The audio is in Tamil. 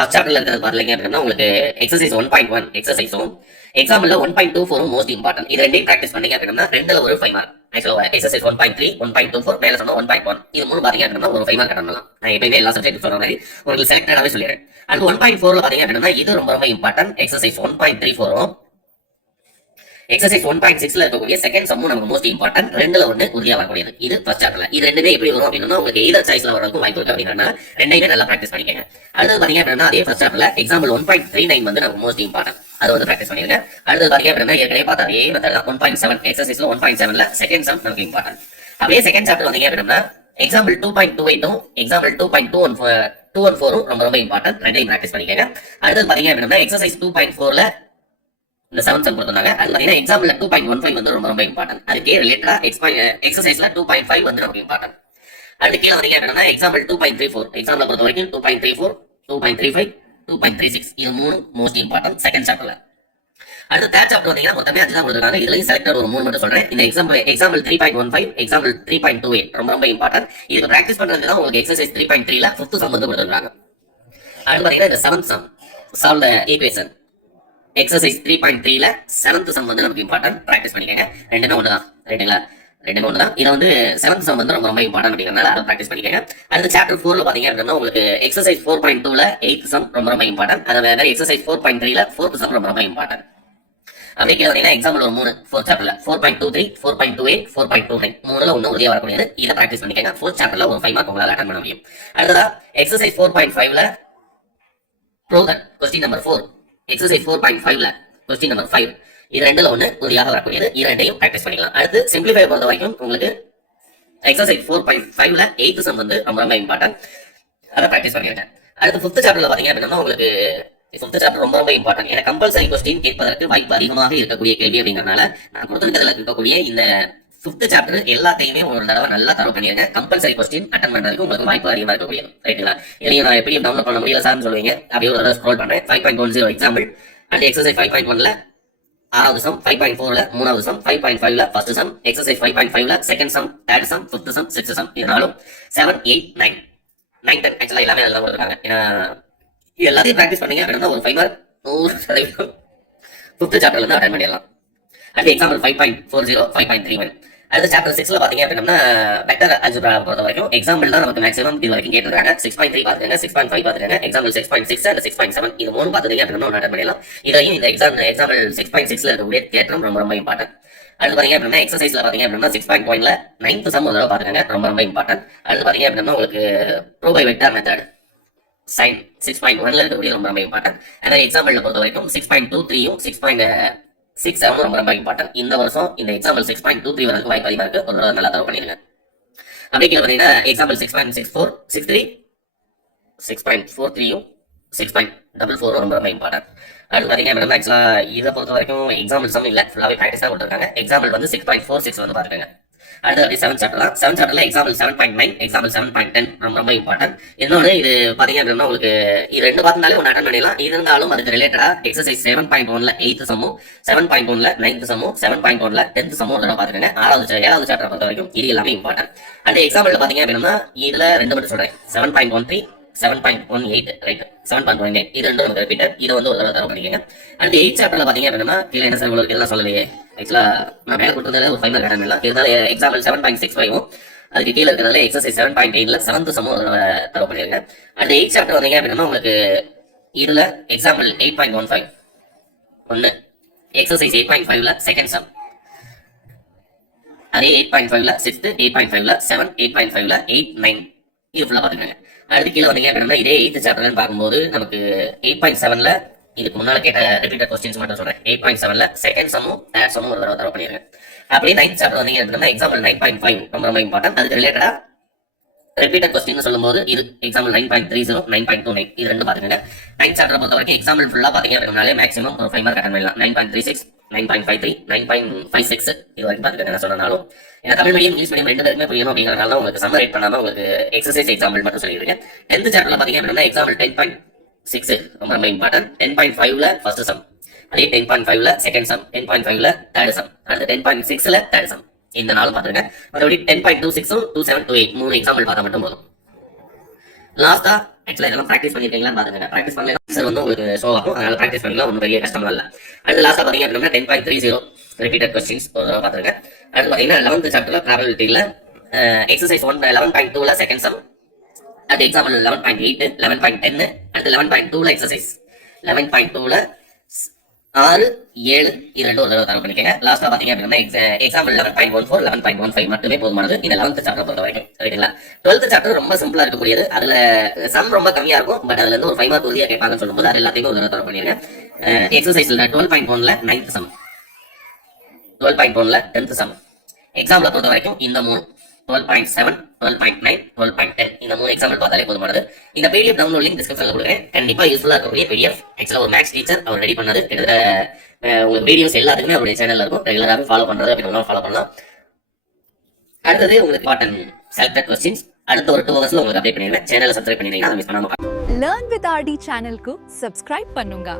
ஃபர்ஸ்ட் சாப்டர்ல இருக்கிறது பாத்தீங்க அப்படின்னா உங்களுக்கு எக்ஸசைஸ் 1.1 எக்ஸசைஸும் எக்ஸாம்பிள் 1.24 மோஸ்ட் இம்பார்ட்டன்ட். இது ரெண்டையும் பிராக்டிஸ் பண்ணீங்க அப்படின்னா ரெண்டுல ஒரு 5 மார்க். ஆக்சுவலா எக்ஸசைஸ் 1.3 1.24 மேல சொன்னா 1.1 இது மூணு பாத்தீங்க அப்படின்னா ஒரு 5 மார்க் பண்ணலாம். நான் எப்பயுமே எல்லா சப்ஜெக்ட் சொல்ற மாதிரி உங்களுக்கு செலக்டடாவே சொல்லிடுறேன். அது 1.4ல பாத்தீங்க அப்படின்னா இது ரொம்ப ரொம்ப இம்பார்ட்டன்ட். எக்ஸசைஸ் 1.34 எக்ஸசைஸ் 1.6ல இருக்கக்கூடிய செகண்ட் சம்மும் நமக்கு மோஸ்ட் இம்பார்ட்டன்ட். ரெண்டுல ஒண்ணு உறுதியா வரக்கூடியது. இது ஃபர்ஸ்ட் சாப்டர்ல. இது ரெண்டுமே எப்படி வரும் அப்படின்னா உங்களுக்கு எய்தர் சாய்ஸ்ல வரதுக்கு வாய்ப்பு இருக்கு அப்படின்னா ரெண்டையுமே நல்லா பிராக்டிஸ் பண்ணிக்கங்க. அடுத்து பாத்தீங்க அப்படின்னா அதே ஃபர்ஸ்ட் சாப்டர்ல எக்ஸாம்பிள் 1.39 வந்து நமக்கு மோஸ்ட் இம்பார்ட்டன்ட். அது வந்து பிராக்டிஸ் பண்ணிருங்க. அடுத்து பாத்தீங்க அப்படின்னா ஏற்கனவே பார்த்தா அதே மெத்தட் தான். 1.7 எக்ஸசைஸ்ல 1.7ல செகண்ட் சம் நமக்கு இம்பார்ட்டன்ட். அப்படியே செகண்ட் சாப்டர் வந்தீங்க அப்படின்னா எக்ஸாம்பிள் 2.28 எக்ஸாம்பிள் 2.214 ரொம்ப ரொம்ப இம்பார்ட்டன்ட். ரெண்டையும் பிராக்டிஸ் பண்ணிக்கங்க. அடுத்து பாத்தீங்க அப்படின்னா எக்ஸசைஸ் 2.4ல இந்த 7 சம் கொடுத்தாங்க. அது பாத்தீங்கன்னா எக்ஸாம்பிள் 2.15 வந்து ரொம்ப ரொம்ப இம்பார்ட்டன்ட். அதுக்கே ரிலேட்டடா எக்ஸசைஸ்ல 2.5 வந்து ரொம்ப இம்பார்ட்டன்ட். அடுத்து கீழே வந்தீங்க அப்படின்னா எக்ஸாம்பிள் 2.34 எக்ஸாம்பிள் பொறுத்த வரைக்கும் 2.34 2.35 2.36 இது மூணு மோஸ்ட் இம்பார்ட்டன்ட் செகண்ட் சாப்டர்ல. அடுத்து தேர்ட் சாப்டர் வந்தீங்கன்னா மொத்தமே 5 தான் கொடுத்துருக்காங்க. இதுலயும் செலக்டட் ஒரு 3 மட்டும் சொல்றேன். இந்த எக்ஸாம்பிள் 3.15 எக்ஸாம்பிள் 3.28 ரொம்ப ரொம்ப இம்பார்ட்டன்ட். இதுக்கு பிராக்டிஸ் பண்றதுக்கு தான் உங்களுக்கு எக்ஸசைஸ் 3.3ல 5th சம் வந்து கொடுத்துருக்காங்க. அடுத்து பாத்தீங்கன்னா இந்த 7th sum solve the equation exercise 3.3ல 7th சம் வந்து நமக்கு இம்பார்ட்டன்ட். பிராக்டிஸ் பண்ணிக்கங்க. ரெண்டுமே ஒண்ணுதான். ரைட்டுங்களா? ரெண்டுமே ஒண்ணுதான். இதை வந்து 7th சம் வந்து ரொம்ப ரொம்ப இம்பார்ட்டன்ட் அப்படிங்கறதுனால அதை பிராக்டிஸ் பண்ணிக்கங்க. அடுத்து சாப்டர் 4ல பாத்தீங்க அப்படின்னா உங்களுக்கு எக்ஸசைஸ் 4.2ல 8th சம் ரொம்ப ரொம்ப இம்பார்ட்டன்ட். அதே மாதிரி எக்ஸசைஸ் 4.3ல 4th சம் ரொம்ப ரொம்ப இம்பார்ட்டன்ட். அப்படியே கீழே வந்தீங்கன்னா எக்ஸாம்பிள் ஒரு 3 4th சாப்டர்ல 4.23 4.28 4.29 மூணுல ஒண்ணு உறுதியா வரக்கூடியது. இதை பிராக்டிஸ் பண்ணிக்கங்க. 4th சாப்டர்ல ஒரு 5 மார்க் உங்களால அட்டெண்ட் பண்ண முடியும். அடுத்ததா எக்ஸசைஸ் 4.5ல prove that question number 4 exercise 4.5ல கொஸ்டின் நம்பர் 5 இது ரெண்டுல ஒண்ணு உறுதியாக வரக்கூடியது. இது ரெண்டையும் பிராக்டிஸ் பண்ணிக்கலாம். அடுத்து சிம்பிளிஃபை பொறுத்த வரைக்கும் உங்களுக்கு எக்ஸசைஸ் 4.5ல 8th சம் வந்து ரொம்ப ரொம்ப இம்பார்ட்டன்ட். அதை பிராக்டிஸ் பண்ணிருக்கேன். அடுத்து 5th சாப்டர்ல பாத்தீங்க அப்படின்னா உங்களுக்கு 5th சாப்டர் ரொம்ப ரொம்ப இம்பார்ட்டன்ட். ஏன்னா கம்பல்சரி கொஸ்டின் கேட்பதற்கு வாய்ப்பு அதிகமாக இருக்கக்கூடிய கேள்வி அப்படிங்கறதுனால நான் கொடுத்திருக்கிறதுல இருக்கக்கூடிய இந்த 5th சாப்டர் எல்லாத்தையுமே ஒரு தடவை நல்லா தரவு பண்ணிருங்க. கம்பல்சரி கொஸ்டின் அட்டன் பண்றதுக்கு உங்களுக்கு வாய்ப்பு அதிகமா இருக்கக்கூடிய ரைட்டுங்களா? இதையும் நான் எப்படி டவுன்லோட் பண்ண முடியல சார்னு சொல்லுவீங்க. அப்படியே ஒரு தடவை ஸ்க்ரோல் பண்றேன். 5.10 எக்ஸாம்பிள் அண்ட் எக்ஸசைஸ் 5.1ல 6வது சம் 5.4ல 3வது சம் 5.5ல ஃபர்ஸ்ட் சம் எக்ஸசைஸ் 5.5ல second sum third sum 5th sum 6th sum இதனாலும் 7 8 9 9 10 ஆக்சுவலா எல்லாமே நல்லா கொடுத்துருக்காங்க. ஏன்னா எல்லாத்தையும் பிராக்டிஸ் பண்ணீங்க அப்படின்னா ஒரு 5 மார்க் 100% 5th சாப்டர்ல இருந்து அட்டெண்ட் பண்ணிடலாம். அடுத்து எக்ஸாம்பிள் 5.40 5.31 அடுத்த சாப்டர் 6ல பாத்தீங்க அப்படின்னா வெக்டர் அல்ஜிப்ரா பொறுத்த வரைக்கும் எக்ஸாம்பிள் தான் நமக்கு மேக்ஸிமம் இது வரைக்கும் கேட்டிருக்காங்க. 6.3 பாத்துக்கங்க 6.5 பாத்துக்கங்க எக்ஸாம்பிள் 6.6 and 6.7 இது மூணு பாத்துட்டீங்க அப்படின்னா அட்டெண்ட் பண்ணிடலாம். இதையும் இந்த எக்ஸாம்பிள் 6.6ல இருக்கக்கூடிய தேற்றம் ரொம்ப ரொம்ப இம்பார்ட்டன்ட். அடுத்து பாத்தீங்க அப்படின்னா எக்ஸசைஸ்ல பாத்தீங்க அப்படின்னா 6.1ல 9th சம் ஒரு தடவை பாத்துக்கங்க ரொம்ப ரொம்ப இம்பார்ட்டன்ட். அடுத்து பாத்தீங்க அப்படின்னா உங்களுக்கு prove by vector method sine 6.1ல இருக்கக்கூடிய ரொம்ப ரொம்ப இம்பார்ட்டன்ட். அதே எக்ஸாம்பிள்ல பொறுத்த வரைக்கும் 6.23யும் 6.67 ரொம்ப ரொம்ப இம்பார்ட்டன்ட். இந்த வருஷம் இந்த எக்ஸாம்பிள் 6.23 வரதுக்கு வாய்ப்பு அதிகமா இருக்கு. ஒரு நல்லா தரவு பண்ணிருங்க. அப்படியே கீழே பாத்தீங்கன்னா எக்ஸாம்பிள் 6.64 63 6.43யும் 6.44 ரொம்ப ரொம்ப இம்பார்ட்டன்ட். அடுத்து பாத்தீங்க அப்படின்னா ஆக்சுவலா இதை பொறுத்த வரைக்கும் எக்ஸாம்பிள் சம் இல்ல ஃபுல்லாவே பிராக்டிஸ் தான் கொடுத்துருக்காங்க. எக்ஸாம்பிள் வந்து 6.46 வந்து பாத்துக்கங்க. அடுத்து அப்படியே 7th சாப்டர் தான். 7th சாப்டர்ல எக்ஸாம்பிள் 7.9 எக்ஸாம்பிள் 7.10 ரொம்ப ரொம்ப இம்பார்ட்டன்ட். இன்னொன்று இது பாத்தீங்க அப்படின்னா உங்களுக்கு இது ரெண்டு பார்த்தாலே ஒன்று அட்டன் பண்ணிடலாம். இருந்தாலும் அதுக்கு ரிலேட்டடா எக்ஸசைஸ் 7.1ல 8th சம்மும் 7.1ல 9th சம்மும் 7.1ல 10th சம்மும் ஒரு தடவை பாத்துக்கங்க. 7வது சாப்டர் பொறுத்த வரைக்கும் இது எல்லாமே இம்பார்ட்டன்ட். அந்த எக்ஸாம்பிள் பாத்தீங்க அப்படின்னா இதுல ரெண்டு மட்டும் சொல்றேன். 7.13 7.18 ரைட் 7.18 இது ரெண்டும் நமக்கு ரிப்பீட்டட். இது வந்து ஒரு தடவை தரவு பண்ணிக்கங்க. அந்த 8th சாப்டர்ல பாத்தீங்க அப்படின்னா கீழே என்ன சார் உங்களுக்கு இதெல்லாம் சொல்லலையே. ஆக்சுவலா நான் மேல கொடுத்ததுல ஒரு 5 மார்க் அட்டன் பண்ணலாம். இருந்தாலும் எக்ஸாம்பிள் 7.65ம் அதுக்கு கீழே இருக்கிறதுல எக்ஸசைஸ் 7.8ல 7th சம் ஒரு தரவு பண்ணிருங்க. அந்த 8th சாப்டர் வந்தீங்க அப்படின்னா உங்களுக்கு இதுல எக்ஸாம்பிள் 8.15 ஒன்னு எக்ஸசைஸ் 8.5ல செகண்ட் சம் அதே 8.5ல 6th 8.5ல 7 8.5ல 8 9 இது ஃபுல்லா பாத்துக்கங்க. அடுத்து கீழே வந்தீங்க அப்படின்னா இதே 8th சாப்டர்னு பார்க்கும்போது நமக்கு 8.7ல இதுக்கு முன்னால கேட்ட ரிப்பீட்டட் கொஸ்டின்ஸ் மட்டும் சொல்றேன். 8.7ல செகண்ட் சம்மும் தேர்ட் சம்மும் ஒரு தடவை பண்ணிருங்க. அப்படியே 9th சாப்டர் வந்தீங்க அப்படின்னா எக்ஸாம்பிள் 9.5 ரொம்ப ரொம்ப இம்பார்ட்டன்ட். அதுக்கு ரிலேட்டடா ரிப்பீட்டட் கொஸ்டின் சொல்லும்போது இது எக்ஸாம்பிள் 9.30 9.29 இது ரெண்டு பாத்துக்கங்க. 9th சாப்டர் பொறுத்த வரைக்கும் எக்ஸாம்பிள் ஃபுல்லா பாத்தீங்க அப்படின்னாலே மேக்ஸிமம் ஒரு 5 மார்க் அட்டன் பண்ணலாம். 9.36 9.53 9.56 இது வரைக்கும் பாத்துக்கங்க. நான் சொன்னாலும் ஏன்னா தமிழ் மீடியம் இங்கிலீஷ் மீடியம் ரெண்டு பேருமே புரியணும் அப்படிங்கறதுனால உங்களுக்கு சம்மரைட் பண்ணாம உங்களுக்கு எக்ஸசைஸ் எக்ஸாம்பிள் மட்டும் சொல்லியிருக்கேன். 10th சாப்டர்ல பாத்தீங்க அப்படின்னா எக்ஸாம்பிள் 10.6 ரொம்ப ரொம்ப இம்பார்ட்டன்ட். 10.5ல ஃபர்ஸ்ட் சம் அதே 10.5ல செகண்ட் சம் 10.5ல தேர்ட் சம் அடுத்து 10.6ல தேர்ட் சம் இந்த நாளும் பாத்துருங்க. மறுபடியும் 10.26 27 28 மூணு எக்ஸாம்பிள் பார்த்தா மட்டும் போதும். லாஸ்டா ஆக்சுவலா இதெல்லாம் ப்ராக்டிஸ் பண்ணிருக்கீங்களா பாருங்க. ப்ராக்டிஸ் பண்ணல சார் வந்து உங்களுக்கு ஷோ ஆகும். அதனால ப்ராக்டிஸ் பண்ணிக்கலாம், ஒன்றும் பெரிய கஷ்டம் இல்ல. அடுத்து லாஸ்டா பாத்தீங்க அப்படின்னா 10.30 ரிப்பீட்டட் கொஸ்டின்ஸ் பார்த்துருக்கேன். அடுத்து பாத்தீங்கன்னா 11th சாப்டர்ல ப்ராபபிலிட்டியில எக்ஸசைஸ் 11.2ல செகண்ட் சம், அடுத்து எக்ஸாம்பிள் 11.8, 11.10, அடுத்து 11.2ல எக்ஸசைஸ் 11.2ல 6, 7 இது ரெண்டும் ஒரு தடவை தரவு பண்ணிக்கங்க. லாஸ்டா பாத்தீங்க அப்படின்னா எக்ஸாம்பிள் 11.14, 11.15 மட்டுமே போதுமானது இந்த 11th சாப்டர் பொறுத்த வரைக்கும். ரைட்டுங்களா? 12th சாப்டர் ரொம்ப சிம்பிளா இருக்கக்கூடியது. அதுல சம் ரொம்ப கம்மியா இருக்கும். பட் அதுல இருந்து ஒரு 5 மார்க் உறுதியா கேட்பாங்கன்னு சொல்லும்போது அது எல்லாத்தையும் ஒரு தடவை தரவு பண்ணிருங்க. எக்ஸசைஸ்ல 12.1ல 9th சம், 12.1ல 10th சம். எக்ஸாம்பிளை பொறுத்த வரைக்கும் இந்த 3 12.7, 12.9, 12.10 இந்த 3 எக்ஸாம்பிள் பார்த்தாலே போதுமானது. இந்த PDF டவுன்லோட் லிங்க் டிஸ்கிரிப்ஷன்ல கொடுக்குறேன். கண்டிப்பா யூஸ்ஃபுல்லா இருக்கக்கூடிய PDF. ஆக்சுவலா ஒரு மேக்ஸ் டீச்சர் அவர் ரெடி பண்ணது. கிட்டத்தட்ட உங்களுக்கு வீடியோஸ் எல்லாத்துக்குமே அவருடைய சேனல்ல இருக்கும். ரெகுலராகவே ஃபாலோ பண்றது அப்படின்னு ஃபாலோ பண்ணலாம். அடுத்தது உங்களுக்கு இம்பார்ட்டன்ட் செலக்டட் கொஸ்டின்ஸ் அடுத்த ஒரு 2 ஹவர்ஸ்ல உங்களுக்கு அப்டேட் பண்ணிடுவேன். சேனலை சப்ஸ்கிரைப் பண்ணிடுங்க, அதை மிஸ் பண்ணாம. Learn with RD channel को सब्सक्राइब பண்ணுங்க.